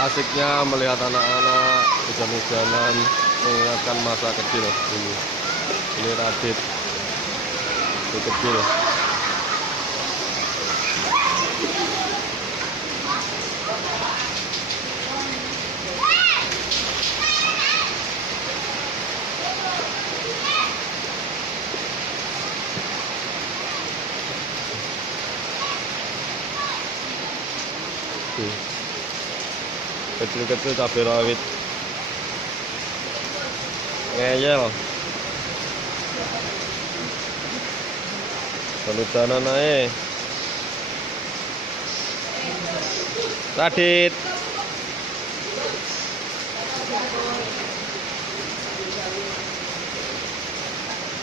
Asiknya melihat anak-anak hujan-hujanan mengingatkan masa kecil dulu. Ini Radit, itu kecil. Kecil-kecil cabai rawit ngeyel, kehujanan aja. Radit.